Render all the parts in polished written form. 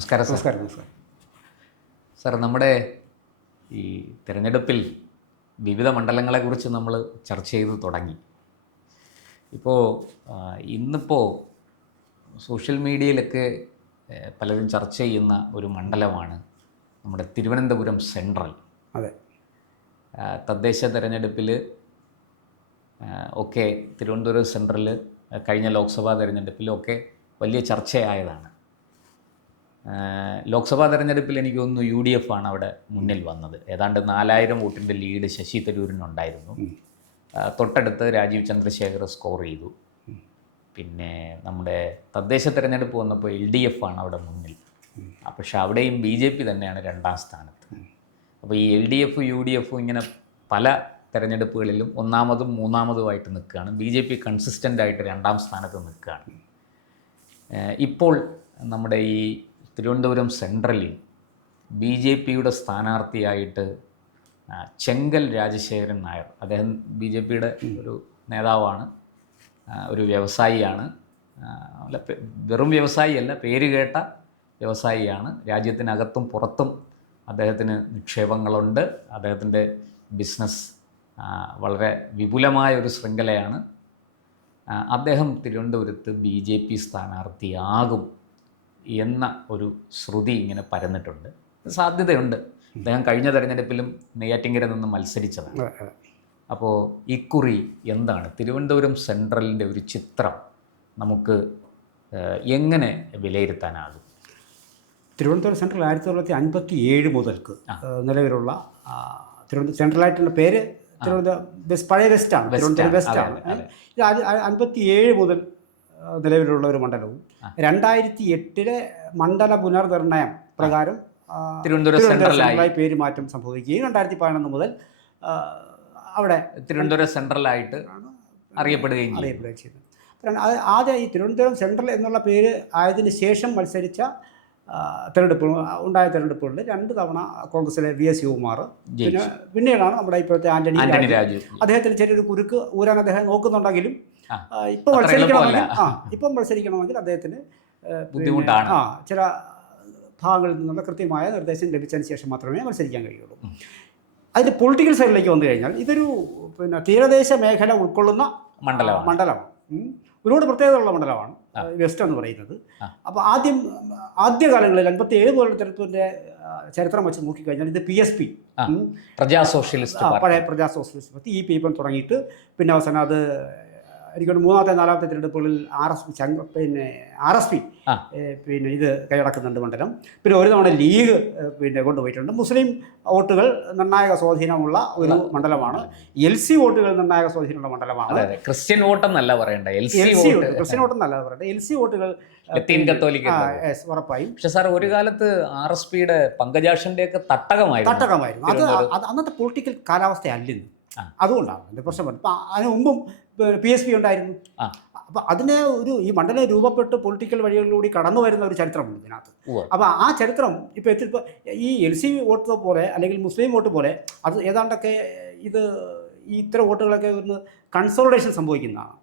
നമസ്കാരം സാർ. നമസ്കാരം. നമസ്കാരം. സാർ, നമ്മുടെ ഈ തിരഞ്ഞെടുപ്പിൽ വിവിധ മണ്ഡലങ്ങളെക്കുറിച്ച് നമ്മൾ ചർച്ച ചെയ്ത് തുടങ്ങി. ഇപ്പോൾ ഇന്നിപ്പോൾ സോഷ്യൽ മീഡിയയിലൊക്കെ പലരും ചർച്ച ചെയ്യുന്ന ഒരു മണ്ഡലമാണ് നമ്മുടെ തിരുവനന്തപുരം സെൻട്രൽ. അതെ. തദ്ദേശ തിരഞ്ഞെടുപ്പിൽ ഒക്കെ തിരുവനന്തപുരം സെൻട്രൽ കഴിഞ്ഞ ലോക്സഭാ തിരഞ്ഞെടുപ്പിലൊക്കെ വലിയ ചർച്ചയായതാണ്. ലോക്സഭാ തെരഞ്ഞെടുപ്പിൽ എനിക്ക് തോന്നുന്നു UDF ആണ് അവിടെ മുന്നിൽ വന്നത്. ഏതാണ്ട് 4000 വോട്ടിൻ്റെ ലീഡ് ശശി തരൂരിനുണ്ടായിരുന്നു. തൊട്ടടുത്ത് രാജീവ് ചന്ദ്രശേഖർ സ്കോർ ചെയ്തു. പിന്നെ നമ്മുടെ തദ്ദേശ തിരഞ്ഞെടുപ്പ് വന്നപ്പോൾ LDF ആണ് അവിടെ മുന്നിൽ. പക്ഷെ അവിടെയും BJP തന്നെയാണ് 2ാം സ്ഥാനത്ത്. അപ്പോൾ ഈ LDF UDF ഇങ്ങനെ പല തെരഞ്ഞെടുപ്പുകളിലും 1ാമതും 3ാമതുമായിട്ട് നിൽക്കുകയാണ്. BJP കൺസിസ്റ്റൻ്റായിട്ട് 2ാം സ്ഥാനത്ത് നിൽക്കുകയാണ്. ഇപ്പോൾ നമ്മുടെ ഈ തിരുവനന്തപുരം സെൻട്രലിൽ BJPയുടെ സ്ഥാനാർത്ഥിയായിട്ട് ചെങ്കൽ രാജശേഖരൻ നായർ, അദ്ദേഹം BJPയുടെ ഒരു നേതാവാണ്, ഒരു വ്യവസായിയാണ്. വെറും വ്യവസായിയല്ല, പേര് കേട്ട വ്യവസായിയാണ്. രാജ്യത്തിനകത്തും പുറത്തും അദ്ദേഹത്തിന് നിക്ഷേപങ്ങളുണ്ട്. അദ്ദേഹത്തിൻ്റെ ബിസിനസ് വളരെ വിപുലമായ ഒരു ശൃംഖലയാണ്. അദ്ദേഹം തിരുവനന്തപുരത്ത് BJP സ്ഥാനാർത്ഥിയാകും എന്ന ഒരു ശ്രുതി ഇങ്ങനെ പരന്നിട്ടുണ്ട്. സാധ്യതയുണ്ട്. അദ്ദേഹം കഴിഞ്ഞ തെരഞ്ഞെടുപ്പിലും നെയ്യാറ്റിൻകര നിന്ന് മത്സരിച്ചതാണ്. അപ്പോൾ ഇക്കുറി എന്താണ് തിരുവനന്തപുരം സെൻട്രലിൻ്റെ ഒരു ചിത്രം നമുക്ക് എങ്ങനെ വിലയിരുത്താനാകും? തിരുവനന്തപുരം സെൻട്രൽ 1957 മുതൽക്ക് നിലവിലുള്ള തിരുവനന്തപുരം സെൻട്രലായിട്ടുള്ള പേര് തിരുവനന്തപുരം പഴയ വെസ്റ്റാണ്. തിരുവനന്തപുരം വെസ്റ്റാണ്. ഇത് 57 മുതൽ നിലവിലുള്ള ഒരു മണ്ഡലവും 2008 മണ്ഡല പുനർനിർണയം പ്രകാരം തിരുവനന്തപുരം സെൻട്രലായി പേര് മാറ്റം സംഭവിക്കുകയും 2011 മുതൽ അവിടെ തിരുവനന്തപുരം സെൻട്രലായിട്ട് അറിയപ്പെടുകയും ചെയ്തു. ആദ്യം ഈ തിരുവനന്തപുരം സെൻട്രൽ എന്നുള്ള പേര് ആയതിനു ശേഷം മത്സരിച്ച തെരഞ്ഞെടുപ്പുകളിൽ 2 തവണ കോൺഗ്രസിലെ VS ശിവകുമാർ, പിന്നീടാണ് നമ്മുടെ ഇപ്പോഴത്തെ ആന്റണി രാജു. അദ്ദേഹത്തിന് ചെറിയൊരു കുരുക്ക് ഊരാൻ അദ്ദേഹം നോക്കുന്നുണ്ടെങ്കിലും ഇപ്പം മത്സരിക്കണമെങ്കിൽ അദ്ദേഹത്തിന് ബുദ്ധിമുട്ടാണ്. ചില ഭാഗങ്ങളിൽ നിന്നുള്ള കൃത്യമായ നിർദ്ദേശം ലഭിച്ചതിന് ശേഷം മാത്രമേ മത്സരിക്കാൻ കഴിയുള്ളൂ. അതിൻ്റെ പൊളിറ്റിക്കൽ സൈഡിലേക്ക് വന്നു കഴിഞ്ഞാൽ ഇതൊരു തീരദേശ മേഖല ഉൾക്കൊള്ളുന്ന മണ്ഡലമാണ്. ഒരുപാട് പ്രത്യേകതയുള്ള മണ്ഡലമാണ് വെസ്റ്റ് എന്ന് പറയുന്നത്. അപ്പോൾ ആദ്യകാലങ്ങളിൽ 57 മുതൽ തെരഞ്ഞെടുപ്പിൻ്റെ ചരിത്രം വെച്ച് നോക്കിക്കഴിഞ്ഞാൽ ഇത് PSP, പ്രജാ സോഷ്യലിസ്റ്റ്, പഴയ പ്രജാ സോഷ്യലിസ്റ്റ് പാർട്ടി, ഇപ്പം തുടങ്ങിയിട്ട് പിന്നെ അവസാനം അത് എനിക്കൊരു 3ാമത്തെ 4ാമത്തെ തിരഞ്ഞെടുപ്പുകളിൽ RSP പിന്നെ ഇത് കൈയടക്കുന്നുണ്ട് മണ്ഡലം. പിന്നെ ഒരു തവണ ലീഗ് പിന്നെ കൊണ്ടുപോയിട്ടുണ്ട്. മുസ്ലിം വോട്ടുകൾ നിർണായക സ്വാധീനമുള്ള ഒരു മണ്ഡലമാണ്. LC വോട്ടുകൾ നിർണായക സ്വാധീനമുള്ള മണ്ഡലമാണ്. ക്രിസ്ത്യൻ വോട്ടെന്നല്ല പറയേണ്ട, ക്രിസ്ത്യൻ വോട്ടെന്നല്ല പറയേണ്ട, LC വോട്ടുകൾ ഉറപ്പായും. പക്ഷെ സാർ, ഒരു കാലത്ത് RSPയുടെ പങ്കജാക്ഷന്റെ ഒക്കെ തട്ടകമായിരുന്നു. അത് അന്നത്തെ പൊളിറ്റിക്കൽ കാലാവസ്ഥ അല്ലെന്ന്, അതുകൊണ്ടാണ് എൻ്റെ പ്രശ്നം. അപ്പം അതിന് മുമ്പും PSP ഉണ്ടായിരുന്നു. അപ്പം അതിനെ ഈ മണ്ഡലം രൂപപ്പെട്ട് പൊളിറ്റിക്കൽ വഴികളിലൂടെ കടന്നു വരുന്ന ഒരു ചരിത്രമുണ്ട് ഇതിനകത്ത്. അപ്പോൾ ആ ചരിത്രം ഇപ്പോൾ ഈ LC വോട്ട് പോലെ അല്ലെങ്കിൽ മുസ്ലിം വോട്ട് പോലെ അത് ഏതാണ്ടൊക്കെ ഇത്തരം വോട്ടുകളൊക്കെ ഒന്ന് കൺസോളിഡേഷൻ സംഭവിക്കുന്നതാണ്.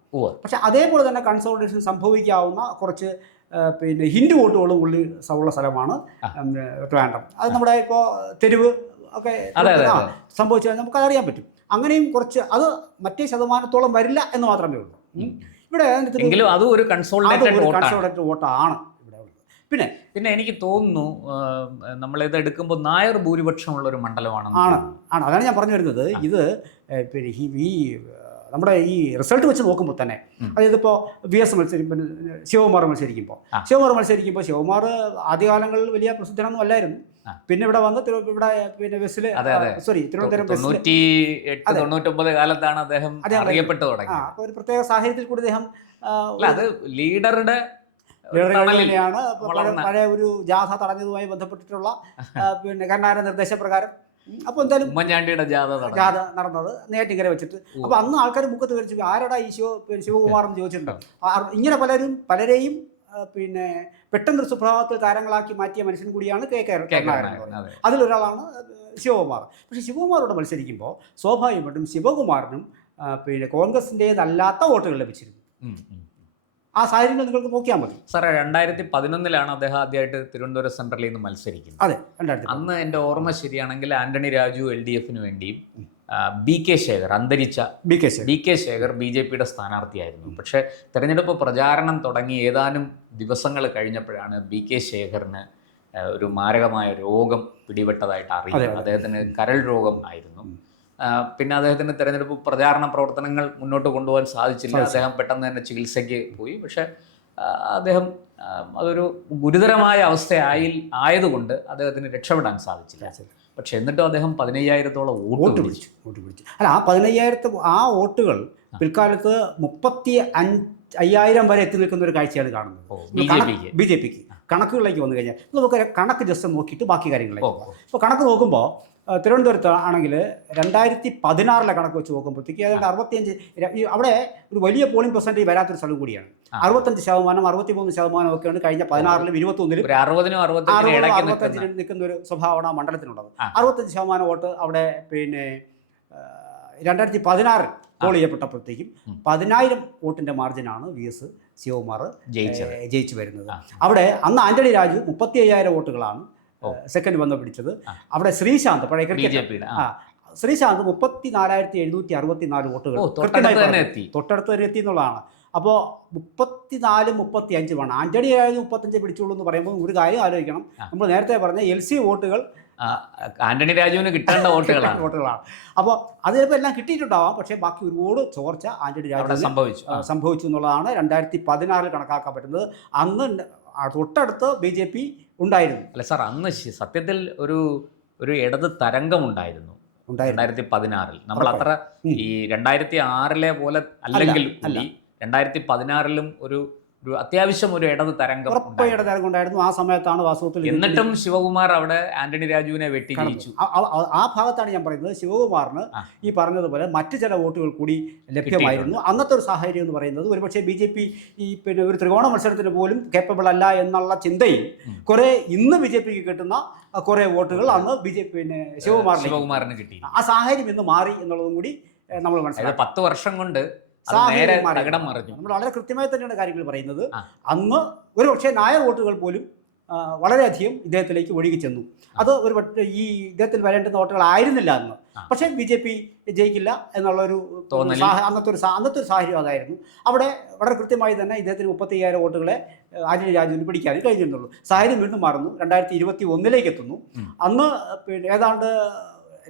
പക്ഷെ അതേപോലെ തന്നെ കൺസോളിഡേഷൻ സംഭവിക്കാവുന്ന കുറച്ച് പിന്നെ ഹിന്ദു വോട്ടുകളും ഉള്ള സ്ഥലമാണ് ട്രിവാൻഡ്രം. അത് നമ്മുടെ ഇപ്പോൾ തെരുവ് ഒക്കെ സംഭവിച്ചു കഴിഞ്ഞാൽ നമുക്കതറിയാൻ പറ്റും. അങ്ങനെയും കുറച്ച് അത് മറ്റേ ശതമാനത്തോളം വരില്ല എന്ന് മാത്രമേ ഉള്ളൂ. ഇവിടെ അതും ഒരു കൺസോളിഡേറ്റഡ് വോട്ടാണ് ഇവിടെ ഉള്ളത്. പിന്നെ എനിക്ക് തോന്നുന്നു നമ്മളിത് എടുക്കുമ്പോൾ നായർ ഭൂരിപക്ഷമുള്ള ഒരു മണ്ഡലമാണ്. അതാണ് ഞാൻ പറഞ്ഞു വരുന്നത്. ഇത് പിന്നെ ഈ നമ്മുടെ ഈ റിസൾട്ട് വെച്ച് നോക്കുമ്പോൾ തന്നെ, അതായത് ഇപ്പോൾ VS ശിവകുമാർ മത്സരിക്കുമ്പോൾ ശിവകുമാർ ആദ്യകാലങ്ങളിൽ വലിയ പ്രസിദ്ധനൊന്നും അല്ലായിരുന്നു. പിന്നെ ഇവിടെ വന്ന് പിന്നെ ബസ്സില് തിരുവനന്തപുരം 98-99 കാലത്താണ് അദ്ദേഹം അറിയപ്പെട്ടു തുടങ്ങിയത്. അപ്പോൾ ഒരു പ്രത്യേക സാഹചര്യത്തിൽ കൂടി അദ്ദേഹം അത് ലീഡറുടെ ാണ് പഴയ ഒരു ജാഥ തടഞ്ഞതുമായി ബന്ധപ്പെട്ടിട്ടുള്ള പിന്നെ കരുണാകരൻ നിർദ്ദേശപ്രകാരം. അപ്പോൾ എന്തായാലും ഉമ്മൻചാണ്ടിയുടെ ജാഥ നടന്നത് നെയ്യാറ്റിൻകര വെച്ചിട്ട്. അപ്പോൾ അന്ന് ആൾക്കാർ മുഖത്ത് വരച്ചു ആരടാ ഈ ശിവകുമാർ എന്ന് ചോദിച്ചിട്ടുണ്ട്. ഇങ്ങനെ പലരെയും പിന്നെ പെട്ടെന്നൊരു സുപ്രഭാതത്തിൽ താരങ്ങളാക്കി മാറ്റിയ മനുഷ്യൻ കൂടിയാണ് കരുണാകരൻ. അതിലൊരാളാണ് ശിവകുമാർ. പക്ഷേ ശിവകുമാറോട് മത്സരിക്കുമ്പോൾ സ്വാഭാവികമായിട്ടും ശിവകുമാറിനും പിന്നെ കോൺഗ്രസിൻ്റേതല്ലാത്ത വോട്ടുകൾ ലഭിച്ചിരുന്നു. ആ സാഹചര്യങ്ങൾ നിങ്ങൾക്ക് നോക്കിയാൽ മതി. സാറേ 2011 അദ്ദേഹം ആദ്യമായിട്ട് തിരുവനന്തപുരം സെൻട്രലിൽ നിന്ന് മത്സരിക്കുന്നത്. അതെ, 2011. അന്ന് എൻ്റെ ഓർമ്മ ശരിയാണെങ്കിൽ ആന്റണി രാജു LDF വേണ്ടിയും BK ശേഖർ, അന്തരിച്ച BK ശേഖർ BJPയുടെ സ്ഥാനാർത്ഥിയായിരുന്നു. പക്ഷേ തെരഞ്ഞെടുപ്പ് പ്രചാരണം തുടങ്ങി ഏതാനും ദിവസങ്ങൾ കഴിഞ്ഞപ്പോഴാണ് BK ശേഖറിന് ഒരു മാരകമായ രോഗം പിടിപെട്ടതായിട്ട് അറിയുന്നത്. അദ്ദേഹത്തിന് കരൾ രോഗം ആയിരുന്നു. പിന്നെ അദ്ദേഹത്തിന് തെരഞ്ഞെടുപ്പ് പ്രചാരണ പ്രവർത്തനങ്ങൾ മുന്നോട്ട് കൊണ്ടുപോകാൻ സാധിച്ചില്ല. അദ്ദേഹം പെട്ടെന്ന് തന്നെ ചികിത്സയ്ക്ക് പോയി. പക്ഷേ അദ്ദേഹം അതൊരു ഗുരുതരമായ ആയതുകൊണ്ട് അദ്ദേഹത്തിന് രക്ഷപ്പെടാൻ സാധിച്ചില്ല. പക്ഷെ എന്നിട്ടും അദ്ദേഹം 15,000-ഓളം വോട്ട് പിടിച്ചു. അല്ല, ആ 15,000 ആ വോട്ടുകൾ പിൽക്കാലത്ത് 35,000 വരെ എത്തി നിൽക്കുന്ന ഒരു കാഴ്ചയാണ് കാണുന്നത് BJPക്ക്. കണക്കുകളിലേക്ക് വന്നു കഴിഞ്ഞാൽ നമുക്ക് കണക്ക് ജസ്റ്റ് നോക്കിയിട്ട് ബാക്കി കാര്യങ്ങളിലേക്ക് പോകാം. ഇപ്പോൾ കണക്ക് നോക്കുമ്പോൾ തിരുവനന്തപുരത്ത് ആണെങ്കിൽ 2016 കണക്ക് വെച്ച് നോക്കുമ്പോഴത്തേക്ക് ഏതാണ്ട് 65, അവിടെ ഒരു വലിയ പോളിംഗ് പെർസെൻറ്റേജ് വരാത്തൊരു സ്ഥലം കൂടിയാണ്. 65%, 63% ഒക്കെയാണ് കഴിഞ്ഞ 16-ലും 21-ലും 65 നിൽക്കുന്ന ഒരു സ്വഭാവമാണ് ആ മണ്ഡലത്തിനുള്ളത്. 65% വോട്ട് അവിടെ പിന്നെ 2016 പോൾ ചെയ്യപ്പെട്ടപ്പോഴത്തേക്കും 10,000 വോട്ടിൻ്റെ മാർജിനാണ് VS ശിവകുമാർ ജയിച്ചു വരുന്നത്. അവിടെ അന്ന് ആന്റണി രാജു 35,000 വോട്ടുകളാണ് സെക്കൻഡ് വന്ന് പിടിച്ചത്. അവിടെ ശ്രീശാന്ത്, പഴയ ക്രിക്കറ്റ് ശ്രീശാന്ത് 34,764 വോട്ടുകൾ തൊട്ടടുത്ത് തന്നെ എത്തി എന്നുള്ളതാണ്. അപ്പോൾ 34-35 വേണം. ആന്റണി രാജു 35 പിടിച്ചുള്ളൂ എന്ന് പറയുമ്പോൾ ഒരു കാര്യം ആലോചിക്കണം. നമ്മൾ നേരത്തെ പറഞ്ഞ LC വോട്ടുകൾ ആന്റണി രാജുവിന് കിട്ടേണ്ട വോട്ടുകളാണ്. അപ്പോൾ അതിലിപ്പോൾ എല്ലാം കിട്ടിയിട്ടുണ്ടാവാം. പക്ഷേ ബാക്കി ഒരുപാട് ചോർച്ച ആന്റണി രാജു സംഭവിച്ചു എന്നുള്ളതാണ് 2016 കണക്കാക്കാൻ പറ്റുന്നത്. അന്ന് തൊട്ടടുത്ത് BJP ഉണ്ടായിരുന്നു. അല്ല സാർ, അന്ന് സത്യത്തിൽ ഒരു ഇടത് തരംഗം ഉണ്ടായിരുന്നു 2016. നമ്മൾ അത്ര ഈ 2006 പോലെ അല്ലെങ്കിൽ 2016 ഒരു അത്യാവശ്യം ഒരു ഇടത് തരംഗം ഉണ്ടായിരുന്നു. ആ സമയത്താണ് വാസ്തവത്തിൽ. എന്നിട്ടും ശിവകുമാർ അവിടെ ആന്റണി രാജുവിനെ വെട്ടി ജയിച്ചു. ആ ഭാഗത്താണ് ഞാൻ പറയുന്നത്. ശിവകുമാറിന് ഈ പറഞ്ഞതുപോലെ മറ്റു ചില വോട്ടുകൾ കൂടി ലഭ്യമായിരുന്നു. അന്നത്തെ ഒരു സാഹചര്യം എന്ന് പറയുന്നത് ഒരുപക്ഷെ BJP ഈ പിന്നെ ഒരു ത്രികോണ മത്സരത്തിന് പോലും കേപ്പബിൾ അല്ല എന്നുള്ള ചിന്തയിൽ കുറെ ഇന്ന് BJPക്ക് കിട്ടുന്ന കുറെ വോട്ടുകൾ അന്ന് പിന്നെ ശിവകുമാറിന് കിട്ടി. ആ സാഹചര്യം ഇന്ന് മാറി എന്നുള്ളതും കൂടി നമ്മൾ മനസ്സിലാക്കി. 10 വർഷം കൊണ്ട് നമ്മൾ വളരെ കൃത്യമായി തന്നെയാണ് കാര്യങ്ങൾ പറയുന്നത്. അന്ന് ഒരുപക്ഷെ നായർ വോട്ടുകൾ പോലും വളരെയധികം ഇദ്ദേഹത്തിലേക്ക് ഒഴുകി ചെന്നു. അത് ഒരു ഈ ഇദ്ദേഹത്തിൽ വരേണ്ടുന്ന വോട്ടുകളായിരുന്നില്ല അന്ന്. പക്ഷേ BJP ജയിക്കില്ല എന്നുള്ളൊരു അന്നത്തെ ഒരു സാഹചര്യം അതായിരുന്നു. അവിടെ വളരെ കൃത്യമായി തന്നെ ഇദ്ദേഹത്തിന് 35,000 വോട്ടുകളെ ആന്റണി രാജുവിന് പിടിക്കാനും കഴിഞ്ഞിരുന്നുള്ളൂ. സാഹചര്യം വീണ്ടും മാറുന്നു. 2021 എത്തുന്നു. അന്ന് പിന്നെ ഏതാണ്ട്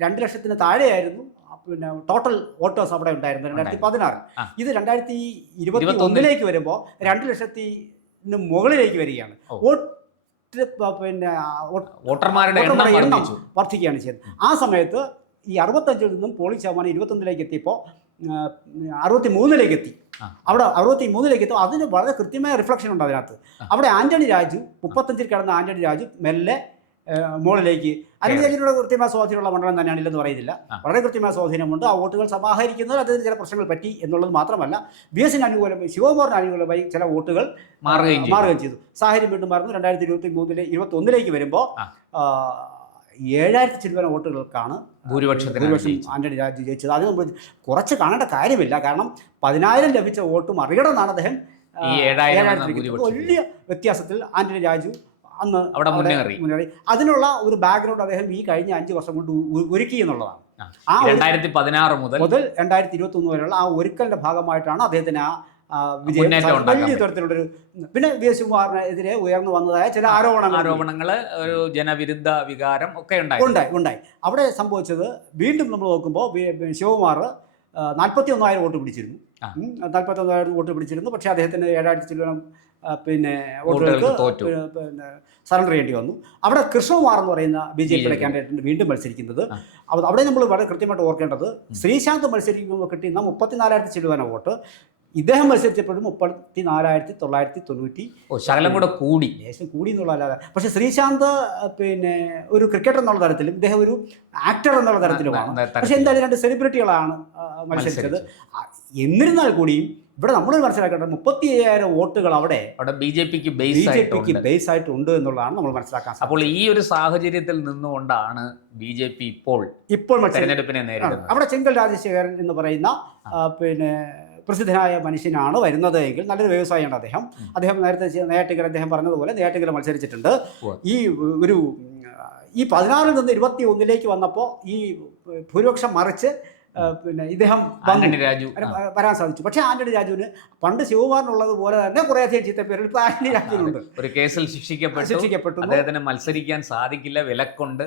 2 ലക്ഷത്തിന് താഴെയായിരുന്നു പിന്നെ ടോട്ടൽ വോട്ടേഴ്സ് അവിടെ ഉണ്ടായിരുന്നു 2016. ഇത് 2021 വരുമ്പോൾ 2 ലക്ഷത്തിന് മുകളിലേക്ക് വരികയാണ്. പിന്നെ വോട്ടർമാരുടെ എണ്ണം വർദ്ധിക്കുകയാണ് ചെയ്യുന്നത്. ആ സമയത്ത് ഈ 65-ൽ നിന്നും പോളിംഗ് ശതമാനം 21 എത്തിയപ്പോൾ 63 എത്തി. അവിടെ 63 എത്തുമ്പോൾ അതിന് വളരെ കൃത്യമായ റിഫ്ലക്ഷൻ ഉണ്ട് അതിനകത്ത്. അവിടെ ആന്റണി രാജു 35 കിടന്ന ആന്റണി രാജു മെല്ലെ മുകളിലേക്ക്, ആന്റണി രാജുവിനുള്ള കൃത്യമായ സ്വാധീനമുള്ള മണ്ഡലം തന്നെയാണ് ഇല്ലെന്ന് പറയുന്നില്ല. വളരെ കൃത്യമായ സ്വാധീനമുണ്ട്. ആ വോട്ടുകൾ സമാഹരിക്കുന്നതിൽ അതിന് ചില പ്രശ്നങ്ങൾ പറ്റി എന്നുള്ളത് മാത്രമല്ല, VSന് അനുകൂലം ശിവകുമാറിന് അനുകൂലമായി ചില വോട്ടുകൾ മാറുകയും ചെയ്തു. സാഹചര്യം വീണ്ടും മാറുന്നു. 2021 വരുമ്പോൾ 7,000 ചില്ലറ വോട്ടുകൾക്കാണ് ഭൂരിപക്ഷം ആന്റണി രാജു ജയിച്ചത്. അത് നമ്മൾ കുറച്ച് കാണേണ്ട കാര്യമില്ല. കാരണം 10,000 ലഭിച്ച വോട്ട് മറികടന്നാണ് അദ്ദേഹം വലിയ വ്യത്യാസത്തിൽ ആന്റണി രാജു അന്ന് അവിടെ മുന്നേറി. അതിനുള്ള ഒരു ബാക്ക്ഗ്രൗണ്ട് അദ്ദേഹം ഈ കഴിഞ്ഞ 5 വർഷം കൊണ്ട് ഒരുക്കി എന്നുള്ളതാണ്. 2016 മുതൽ 2021 വരെയുള്ള ആ ഒരുക്കലിന്റെ ഭാഗമായിട്ടാണ് അദ്ദേഹത്തിന് ആ വിജയം വലിയ തരത്തിലുള്ളൊരു. പിന്നെ VS ശിവകുമാറിനെതിരെ ഉയർന്നു വന്നതായ ചില ആരോപണങ്ങൾ, ഒരു ജനവിരുദ്ധ വികാരം ഒക്കെ ഉണ്ടായി. അവിടെ സംഭവിച്ചത് വീണ്ടും നമ്മൾ നോക്കുമ്പോൾ ശിവകുമാർ 41,000 വോട്ട് പിടിച്ചിരുന്നു. 41,000 വോട്ട് പിടിച്ചിരുന്നു. പക്ഷേ അദ്ദേഹത്തിന് 7,000 ചില്ലറ പിന്നെ വോട്ടുകൾക്ക് പിന്നെ സറണ്ടർ ചെയ്യേണ്ടി വന്നു. അവിടെ കൃഷ്ണകുമാർ എന്ന് പറയുന്ന BJPയുടെ കാൻഡിഡേറ്റിന് വീണ്ടും മത്സരിക്കുന്നത്. അവിടെ നമ്മൾ വളരെ കൃത്യമായിട്ട് ഓർക്കേണ്ടത്, ശ്രീശാന്ത് മത്സരിക്കുമ്പോൾ കിട്ടുന്ന 34,000 ചില്ലറ വോട്ട് ഇദ്ദേഹം മത്സരിച്ചപ്പോഴും 34,990 ശകലം കൂടെ കൂടി എന്നുള്ളതല്ലാതെ. പക്ഷേ ശ്രീശാന്ത് പിന്നെ ഒരു ക്രിക്കറ്റർ എന്നുള്ള തരത്തിലും ഇദ്ദേഹം ഒരു ആക്ടർ എന്നുള്ള തരത്തിലുമാണ്. പക്ഷേ എന്തായാലും 2 സെലിബ്രിറ്റികളാണ് മത്സരിച്ചത്. എന്നിരുന്നാൽ കൂടിയും ഇവിടെ നമ്മൾ മനസ്സിലാക്കേണ്ടത് 35,000 വോട്ടുകൾ അവിടെ BJPക്ക് ബേസ് ആയിട്ടുണ്ട് എന്നുള്ളതാണ് നമ്മൾ മനസ്സിലാക്കാൻ. അപ്പോൾ ഈ ഒരു സാഹചര്യത്തിൽ നിന്നുകൊണ്ടാണ് BJP ഇപ്പോൾ തെരഞ്ഞെടുപ്പിനെ നേരിടുന്നത്. അവിടെ ചെങ്കൽ രാജശേഖരൻ എന്ന് പറയുന്ന പിന്നെ പ്രസിദ്ധനായ മനുഷ്യനാണ് വരുന്നത് എങ്കിൽ നല്ലൊരു വ്യവസായിയാണ് അദ്ദേഹം നേരത്തെ നെയ്യാറ്റിൻകര അദ്ദേഹം പറഞ്ഞതുപോലെ നെയ്യാറ്റിൻകര മത്സരിച്ചിട്ടുണ്ട്. ഈ ഒരു ഈ 16-ൽ നിന്ന് 21-ലേക്ക് വന്നപ്പോൾ ഈ ഭൂരിപക്ഷം മറിച്ച് പിന്നെ ഇദ്ദേഹം വരാൻ സാധിച്ചു. പക്ഷേ ആന്റണി രാജുവിന് പണ്ട് ശിവകുമാറിനുള്ളത് തന്നെ കുറേയധികം ചീത്തപ്പേരുകൾ ഇപ്പോൾ ആന്റണി രാജുവിനുണ്ട്. ഒരു കേസിൽ ശിക്ഷിക്കപ്പെട്ടു, അദ്ദേഹത്തിന് മത്സരിക്കാൻ സാധിക്കില്ല, വിലക്കുണ്ട്.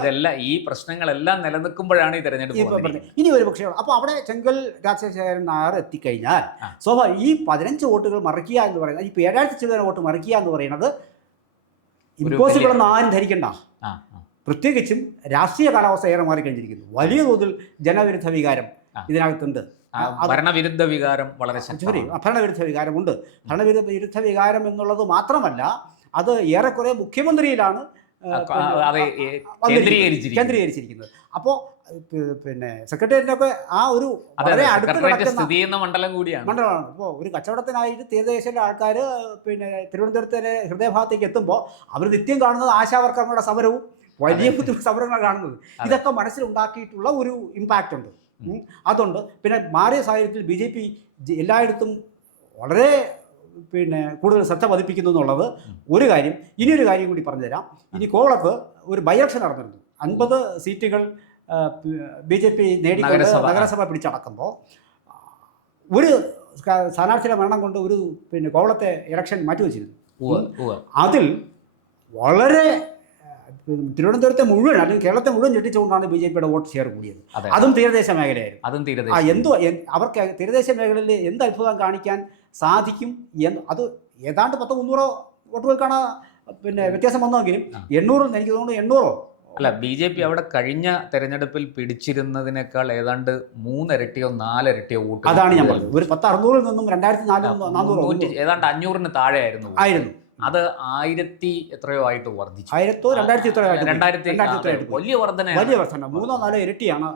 ഇതെല്ലാം ഈ പ്രശ്നങ്ങളെല്ലാം നിലനിൽക്കുമ്പോഴാണ് ഈ തെരഞ്ഞെടുപ്പ് ഇനി ഒരു പക്ഷേ. അപ്പോൾ അവിടെ ചെങ്കൽ രാജശേഖരൻ നായർ എത്തിക്കഴിഞ്ഞാൽ ഈ 15 വോട്ടുകൾ മറിക്കുക എന്ന് പറയുന്നത്, ഈ 7000 ചില്ലറ വോട്ട് മറിക്കുക എന്ന് പറയുന്നത് ഇമ്പോസിബിൾ എന്ന് ആരും ധരിക്കണ്ട. പ്രത്യേകിച്ചും രാഷ്ട്രീയ കാലാവസ്ഥ ഏറെ മാറിക്കഴിഞ്ഞിരിക്കുന്നു. വലിയ തോതിൽ ജനവിരുദ്ധ വികാരം ഇതിനകത്തുണ്ട്. ഭരണവിരുദ്ധ വികാരം വളരെ ഭരണവിരുദ്ധ വികാരമുണ്ട്. ഭരണവിരുദ്ധ വികാരം എന്നുള്ളത് മാത്രമല്ല, അത് ഏറെക്കുറെ മുഖ്യമന്ത്രിയിലാണ് കേന്ദ്രീകരിച്ചിരിക്കുന്നത്. അപ്പോൾ പിന്നെ സെക്രട്ടേറിയറ്റിനൊക്കെ ആ ഒരു വളരെ അടുത്ത് കിടക്കുന്ന മണ്ഡലമാണ്. ഇപ്പോൾ ഒരു കച്ചവടത്തിനായിട്ട് തീരദേശയിലെ ആൾക്കാർ പിന്നെ തിരുവനന്തപുരത്തിൻ്റെ ഹൃദയഭാഗത്തേക്ക് എത്തുമ്പോൾ അവർ നിത്യം കാണുന്നത് ആശാവർക്കർമാരുടെ സമരവും വലിയ ബുദ്ധിമുട്ട് സമരങ്ങൾ കാണുന്നത്. ഇതൊക്കെ മനസ്സിലുണ്ടാക്കിയിട്ടുള്ള ഒരു ഇമ്പാക്റ്റ് ഉണ്ട്, അതുണ്ട്. പിന്നെ മാറിയ സാഹചര്യത്തിൽ BJP എല്ലായിടത്തും വളരെ പിന്നെ കൂടുതൽ ശ്രദ്ധ പതിപ്പിക്കുന്നു എന്നുള്ളത് ഒരു കാര്യം. ഇനിയൊരു കാര്യം കൂടി പറഞ്ഞുതരാം. ഇനി കോവളത്ത് ഒരു ബൈ ഇലക്ഷൻ നടന്നിരുന്നു. 50 സീറ്റുകൾ BJP നേടിക്കൊണ്ട് നഗരസഭ പിടിച്ചടക്കുമ്പോൾ ഒരു സ്ഥാനാർത്ഥിയുടെ മരണം കൊണ്ട് ഒരു പിന്നെ കോവളത്തെ ഇലക്ഷൻ മാറ്റിവെച്ചിരുന്നു. അതിൽ വളരെ തിരുവനന്തപുരത്തെ മുഴുവൻ അല്ലെങ്കിൽ കേരളത്തെ മുഴുവൻ ഞെട്ടിച്ചുകൊണ്ടാണ് BJPയുടെ വോട്ട് ഷെയർ കൂടിയത്. അതും തീരദേശ മേഖലയായിരുന്നു. അവർക്ക് തീരദേശ മേഖലയിൽ എന്ത് അത്ഭുതം കാണിക്കാൻ സാധിക്കും അത് ഏതാണ്ട് 100-300 വോട്ടുകൾക്കാണ് പിന്നെ വ്യത്യാസം വന്നെങ്കിലും 800 എനിക്ക് തോന്നുന്നു 800 അല്ല, BJP അവിടെ കഴിഞ്ഞ തെരഞ്ഞെടുപ്പിൽ പിടിച്ചിരുന്നതിനേക്കാൾ ഏതാണ്ട് 3 ഇരട്ടിയോ 4 ഇരട്ടിയോ വോട്ട്. അതാണ് ഞാൻ പറഞ്ഞത്. ഒരു 600-ൽ നിന്നും 2400 ഏതാണ്ട് 500-ന് താഴെ ആയിരുന്നു. അത് 1000 എത്രയോ ആയിട്ട് വർദ്ധിച്ചു. 2000 വലിയ വർധന, 3-4 ഇരട്ടിയാണ്.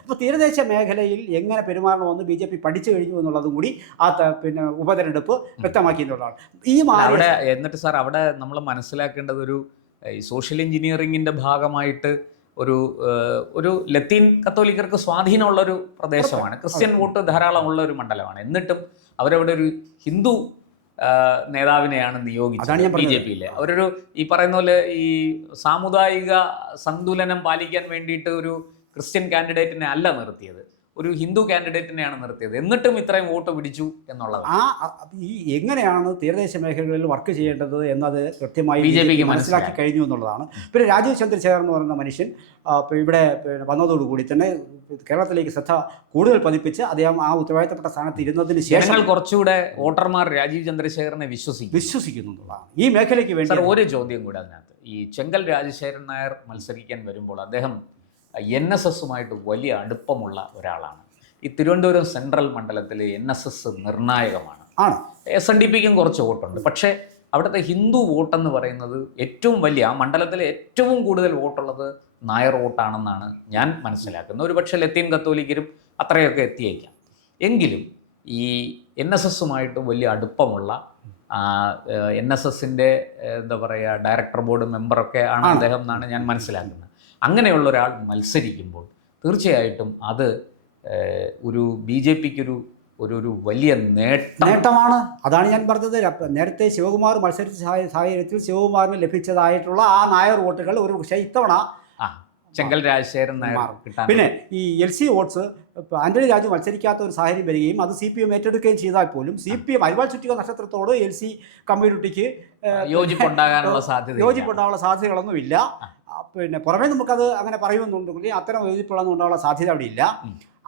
അപ്പോൾ തീരദേശ മേഖലയിൽ എങ്ങനെ പെരുമാറണമെന്ന് BJP പഠിച്ചു കഴിഞ്ഞു എന്നുള്ളതും കൂടി ആ പിന്നെ ഉപതെരഞ്ഞെടുപ്പ് വ്യക്തമാക്കി എന്നുള്ളതാണ്. അവിടെ എന്നിട്ട് സാർ അവിടെ നമ്മൾ മനസ്സിലാക്കേണ്ടത് ഒരു ഈ സോഷ്യൽ എഞ്ചിനീയറിങ്ങിൻ്റെ ഭാഗമായിട്ട് ഒരു ലത്തീൻ കത്തോലിക്കർക്ക് സ്വാധീനമുള്ളൊരു പ്രദേശമാണ്. ക്രിസ്ത്യൻ വോട്ട് ധാരാളമുള്ള ഒരു മണ്ഡലമാണ്. എന്നിട്ടും അവരവിടെ ഒരു ഹിന്ദു നേതാവിനെയാണ് നിയോഗിച്ചത് BJPയിലെ. അവരൊരു ഈ പറയുന്ന പോലെ ഈ സാമുദായിക സന്തുലനം പാലിക്കാൻ വേണ്ടിയിട്ട് ഒരു ക്രിസ്ത്യൻ കാൻഡിഡേറ്റിനെ അല്ല നിർത്തിയത്, ഒരു ഹിന്ദു കാൻഡിഡേറ്റിനെയാണ് നിർത്തിയത്. എന്നിട്ടും ഇത്രയും വോട്ട് പിടിച്ചു എന്നുള്ളത് ഈ എങ്ങനെയാണ് തീരദേശ മേഖലകളിൽ വർക്ക് ചെയ്യേണ്ടത് എന്നത് കൃത്യമായി BJPക്ക് മനസ്സിലാക്കി കഴിഞ്ഞു എന്നുള്ളതാണ്. പിന്നെ രാജീവ് ചന്ദ്രശേഖർ എന്ന് പറയുന്ന മനുഷ്യൻ ഇവിടെ വന്നതോടുകൂടി തന്നെ കേരളത്തിലേക്ക് ശ്രദ്ധ കൂടുതൽ പതിപ്പിച്ച് അദ്ദേഹം ആ ഉത്തരവാദിത്തപ്പെട്ട സ്ഥാനത്ത് ഇരുന്നതിന് ശേഷം കുറച്ചുകൂടെ വോട്ടർമാർ രാജീവ് ചന്ദ്രശേഖരനെ വിശ്വസിക്കുന്നു എന്നുള്ളതാണ് ഈ മേഖലയ്ക്ക് വേണ്ടി. ഒരു ചോദ്യം കൂടെ അതിനകത്ത്, ഈ ചെങ്കൽ രാജശേഖരൻ നായർ മത്സരിക്കാൻ വരുമ്പോൾ അദ്ദേഹം NSSുമായിട്ട് വലിയ അടുപ്പമുള്ള ഒരാളാണ്. ഈ തിരുവനന്തപുരം സെൻട്രൽ മണ്ഡലത്തിൽ NSS നിർണായകമാണ്. SNDPക്കും കുറച്ച് വോട്ടുണ്ട്. പക്ഷേ അവിടുത്തെ ഹിന്ദു വോട്ടെന്ന് പറയുന്നത് ഏറ്റവും വലിയ, ആ മണ്ഡലത്തിലെ ഏറ്റവും കൂടുതൽ വോട്ടുള്ളത് നായർ വോട്ടാണെന്നാണ് ഞാൻ മനസ്സിലാക്കുന്നത്. ഒരു പക്ഷേ ലത്തീൻ കത്തോലിക്കരും അത്രയൊക്കെ എത്തിയേക്കാം. എങ്കിലും ഈ NSSുമായിട്ട് വലിയ അടുപ്പമുള്ള NSSൻ്റെ എന്താ പറയുക ഡയറക്ടർ ബോർഡ് മെമ്പറൊക്കെ ആണ് അദ്ദേഹം എന്നാണ് ഞാൻ മനസ്സിലാക്കുന്നത്. അങ്ങനെയുള്ള ഒരാൾ മത്സരിക്കുമ്പോൾ തീർച്ചയായിട്ടും അത് ഒരു BJPക്കൊരു ഒരു വലിയ നേട്ടമാണ്. അതാണ് ഞാൻ പറഞ്ഞത്. നേരത്തെ ശിവകുമാർ മത്സരിച്ച സാഹചര്യത്തിൽ ശിവകുമാറിന് ലഭിച്ചതായിട്ടുള്ള ആ നായർ വോട്ടുകൾ ഒരു പക്ഷേ ഇത്തവണ ചെങ്കൽ രാജശേഖരൻ നായർ കിട്ടാൻ. പിന്നെ ഈ LC വോട്ട്സ് ആന്റണി രാജു മത്സരിക്കാത്ത ഒരു സാഹചര്യം വരികയും അത് CPM ഏറ്റെടുക്കുകയും ചെയ്താൽ പോലും CPM അരിവാൾ ചുറ്റിക നക്ഷത്രത്തോട് LC കമ്മ്യൂണിറ്റിക്ക് യോജിപ്പുണ്ടാകാനുള്ള സാധ്യതകളൊന്നുമില്ല. പിന്നെ പുറമേ നമുക്കത് അങ്ങനെ പറയുമെന്നുണ്ടെങ്കിൽ അത്തരം യോജിപ്പുള്ളതുകൊണ്ടുള്ള സാധ്യത അവിടെ ഇല്ല.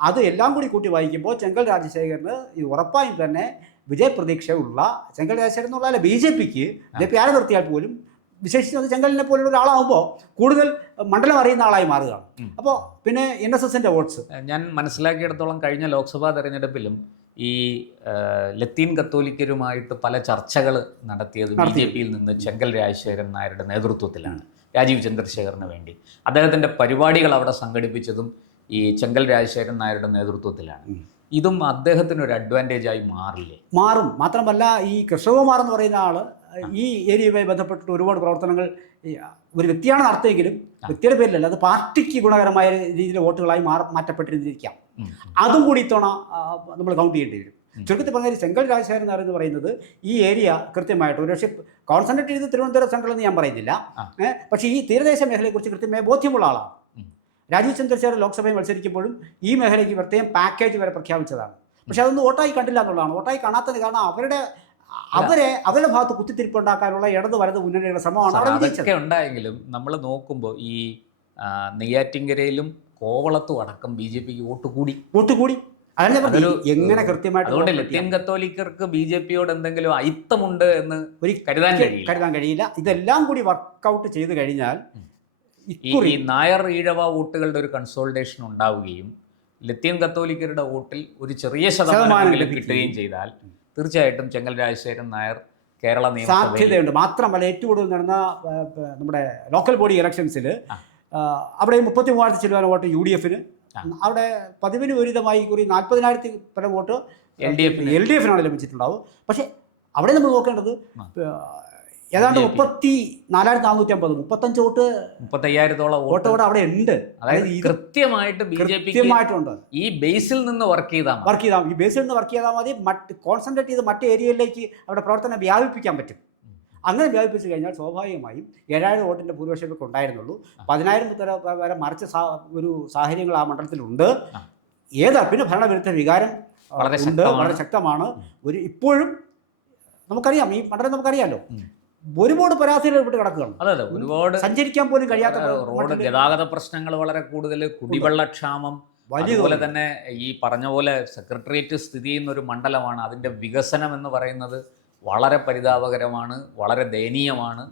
അത് എല്ലാം കൂടി കൂട്ടി വായിക്കുമ്പോൾ ചെങ്കൽ രാജശേഖരന് ഉറപ്പായും തന്നെ വിജയപ്രതീക്ഷയുള്ള ചെങ്കൽ രാജശേഖരൻ എന്നുള്ള BJPക്ക് ആരെ നിർത്തിയാൽ പോലും വിശേഷിച്ച് ചെങ്കലിനെ പോലുള്ള ഒരാളാകുമ്പോൾ കൂടുതൽ മണ്ഡലം അറിയുന്ന ആളായി മാറുകയാണ്. അപ്പോൾ പിന്നെ NSSൻ്റെ വോട്ട്സ് ഞാൻ മനസ്സിലാക്കിയിടത്തോളം കഴിഞ്ഞ ലോക്സഭാ തെരഞ്ഞെടുപ്പിലും ഈ ലത്തീൻ കത്തോലിക്കരുമായിട്ട് പല ചർച്ചകൾ നടത്തിയത് BJPയിൽ നിന്ന് ചെങ്കൽ രാജശേഖരൻ നായരുടെ നേതൃത്വത്തിലാണ്. രാജീവ് ചന്ദ്രശേഖറിന് വേണ്ടി അദ്ദേഹത്തിൻ്റെ പരിപാടികൾ അവിടെ സംഘടിപ്പിച്ചതും ഈ ചെങ്കൽ രാജശേഖരൻ നായരുടെ നേതൃത്വത്തിലാണ്. ഇതും അദ്ദേഹത്തിനൊരു അഡ്വാൻറ്റേജായി മാറും. മാത്രമല്ല ഈ കൃഷ്ണകുമാർ എന്ന് പറയുന്ന ആൾ ഈ ഏരിയയുമായി ബന്ധപ്പെട്ടിട്ട് ഒരുപാട് പ്രവർത്തനങ്ങൾ ഒരു വ്യക്തിയാണ് നടത്തിയെങ്കിലും വ്യക്തിയുടെ പേരിലല്ല, അത് പാർട്ടിക്ക് ഗുണകരമായ രീതിയിൽ വോട്ടുകളായി മാറ്റപ്പെട്ടിരുന്നിരിക്കാം. അതും കൂടി ഇത്തവണ നമ്മൾ കൗണ്ട് ചെയ്യേണ്ടി വരും. ചുരുക്കത്തിൽ പറഞ്ഞാൽ ചെങ്കൽ രാജശേഖരൻ എന്ന് പറയുന്നത് ഈ ഏരിയ കൃത്യമായിട്ട് ഒരുപക്ഷെ കോൺസെൻട്രേറ്റ് ചെയ്ത് തിരുവനന്തപുരം സെൻട്രൽ എന്ന് ഞാൻ പറയുന്നില്ല, പക്ഷേ ഈ തീരദേശ മേഖലയെക്കുറിച്ച് കൃത്യമായ ബോധ്യമുള്ള ആളാണ്. രാജീവ് ചന്ദ്രശേഖരൻ ലോക്സഭയിൽ മത്സരിക്കുമ്പോഴും ഈ മേഖലയ്ക്ക് പ്രത്യേകം പാക്കേജ് വരെ പ്രഖ്യാപിച്ചതാണ്. പക്ഷെ അതൊന്നും വോട്ടായി കണ്ടില്ല എന്നുള്ളതാണ്. വോട്ടായി കാണാത്തത് കാരണം അവരുടെ ഭാഗത്ത് കുത്തിത്തിരിപ്പുണ്ടാക്കാനുള്ള ഇടത് വലത് മുന്നണിയുടെ ശ്രമമാണ് അവിടെ അതൊക്കെ ഉണ്ടായെങ്കിലും നമ്മൾ നോക്കുമ്പോൾ ഈ നെയ്യാറ്റിൻകരയിലും കോവളത്തും അടക്കം BJPക്ക് വോട്ട് കൂടി എങ്ങനെ കൃത്യമായിട്ട് അതുകൊണ്ട് ലത്തീൻ കത്തോലിക്കർക്ക് BJPയോട് എന്തെങ്കിലും അയിത്തമുണ്ട് എന്ന് കരുതാൻ കഴിയില്ല. ഇതെല്ലാം കൂടി വർക്കൗട്ട് ചെയ്ത് കഴിഞ്ഞാൽ ഈ നായർ ഈഴവ വോട്ടുകളുടെ ഒരു കൺസോൾട്ടേഷൻ ഉണ്ടാവുകയും ലത്തീൻ കത്തോലിക്കരുടെ വോട്ടിൽ ഒരു ചെറിയ ശതമാനമെങ്കിലും കിട്ടുകയും ചെയ്താൽ തീർച്ചയായിട്ടും ചെങ്കൽ രാജശേഖരൻ നായർ കേരള നിയമസഭയിൽ സാധ്യതയുണ്ട്. മാത്രമല്ല ഏറ്റവും കൂടുതൽ നടന്ന നമ്മുടെ ലോക്കൽ ബോഡി ഇലക്ഷൻസിൽ അവിടെ 33,000 ചില്ലുവാൻ വോട്ട് UDFന്, അവിടെ 10-ന് വിപരീതമായി കൂടി 40,000 പരം വോട്ട് LDFനാണ് ലഭിച്ചിട്ടുണ്ടാവും. പക്ഷേ അവിടെ നമ്മൾ നോക്കേണ്ടത് ഏതാണ്ട് 34,450 35 വോട്ട് 35,000 വോട്ടോടെ അവിടെ ഉണ്ട്. അതായത് കൃത്യമായിട്ട് കൃത്യമായിട്ടുണ്ട്. ഈ ബേസിൽ നിന്ന് വർക്ക് ചെയ്താൽ ഈ ബേസിൽ നിന്ന് വർക്ക് ചെയ്താൽ മതി. കോൺസെൻട്രേറ്റ് ചെയ്ത് മറ്റ് ഏരിയയിലേക്ക് അവിടെ പ്രവർത്തനം വ്യാപിപ്പിക്കാൻ പറ്റും. അങ്ങനെ വ്യാപിപ്പിച്ചു കഴിഞ്ഞാൽ സ്വാഭാവികമായും 7,000 വോട്ടിൻ്റെ ഭൂരിപക്ഷമൊക്കെ ഉണ്ടായിരുന്നുള്ളൂ. 10,000 വരെ മറിച്ച ഒരു സാഹചര്യങ്ങൾ ആ മണ്ഡലത്തിലുണ്ട്. പിന്നെ ഭരണവിരുദ്ധ വികാരം വളരെ ശക്തമാണ്. ഇപ്പോഴും നമുക്കറിയാം, ഈ മണ്ഡലം നമുക്കറിയാമല്ലോ, ഒരുപാട് പരാതികൾ വിട്ട് കിടക്കുകയാണ്. അതെ, ഒരുപാട് സഞ്ചരിക്കാൻ പോലും കഴിയാത്ത റോഡ് ഗതാഗത പ്രശ്നങ്ങൾ വളരെ കൂടുതൽ, കുടിവെള്ളക്ഷാമം, അതുപോലെ തന്നെ ഈ പറഞ്ഞ പോലെ സെക്രട്ടേറിയറ്റ് സ്ഥിതി ചെയ്യുന്ന ഒരു മണ്ഡലമാണ്. അതിൻ്റെ വികസനം എന്ന് പറയുന്നത് വളരെ പരിതാപകരമാണ്, വളരെ ദയനീയമാണ്.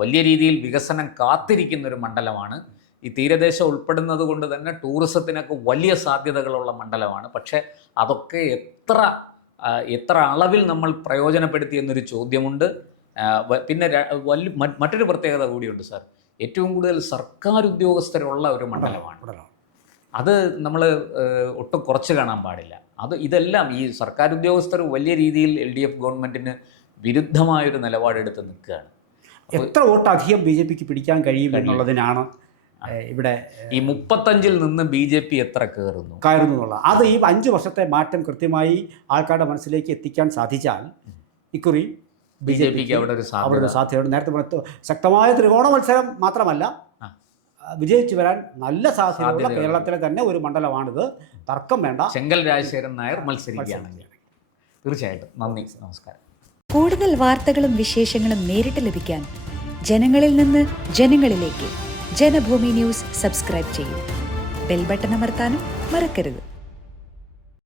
വലിയ രീതിയിൽ വികസനം കാത്തിരിക്കുന്ന ഒരു മണ്ഡലമാണ്. ഈ തീരദേശം ഉൾപ്പെടുന്നത് കൊണ്ട് തന്നെ ടൂറിസത്തിനൊക്കെ വലിയ സാധ്യതകളുള്ള മണ്ഡലമാണ്. പക്ഷേ അതൊക്കെ എത്ര അളവിൽ നമ്മൾ പ്രയോജനപ്പെടുത്തി എന്നൊരു ചോദ്യമുണ്ട്. പിന്നെ മറ്റൊരു പ്രത്യേകത കൂടിയുണ്ട് സാർ, ഏറ്റവും കൂടുതൽ സർക്കാർ ഉദ്യോഗസ്ഥരുള്ള ഒരു മണ്ഡലമാണ്. അത് നമ്മൾ ഒട്ടും കുറച്ച് കാണാൻ പാടില്ല. ഇതെല്ലാം ഈ സർക്കാർ ഉദ്യോഗസ്ഥർ വലിയ രീതിയിൽ LDF ഗവൺമെൻറ്റിന് വിരുദ്ധമായൊരു നിലപാടെടുത്ത് നിൽക്കുകയാണ്. എത്ര വോട്ട് അധികം BJPക്ക് പിടിക്കാൻ കഴിയും എന്നുള്ളതിനാണ് ഇവിടെ ഈ 35-ൽ നിന്ന് BJP എത്ര കയറുന്നു എന്നുള്ള അത് ഈ 5 വർഷത്തെ മാറ്റം കൃത്യമായി ആൾക്കാരുടെ മനസ്സിലേക്ക് എത്തിക്കാൻ സാധിച്ചാൽ ഇക്കുറി BJPക്ക് അവിടെ ഒരു സാധ്യതയുണ്ട്. നേരത്തെ പറഞ്ഞ ശക്തമായ ത്രികോണ മത്സരം മാത്രമല്ല, വിജയിച്ചു വരാൻ നല്ല സാധ്യതയുള്ള കേരളത്തിലെ തന്നെ ഒരു മണ്ഡലമാണിത്. തർക്കം വേണ്ട. ചെങ്കൽ രാജശേഖരൻ നായർ മത്സരിക്കുകയാണെങ്കിൽ തീർച്ചയായിട്ടും. നന്ദി, നമസ്കാരം. കൂടുതൽ വാർത്തകളും വിശേഷങ്ങളും നേരിട്ട് ലഭിക്കാൻ ജനങ്ങളിൽ നിന്ന് ജനങ്ങളിലേക്ക് ജനഭൂമി ന്യൂസ് സബ്സ്ക്രൈബ് ചെയ്യൂ. ബെൽ ബട്ടൺ അമർത്താനും മറക്കരുത്.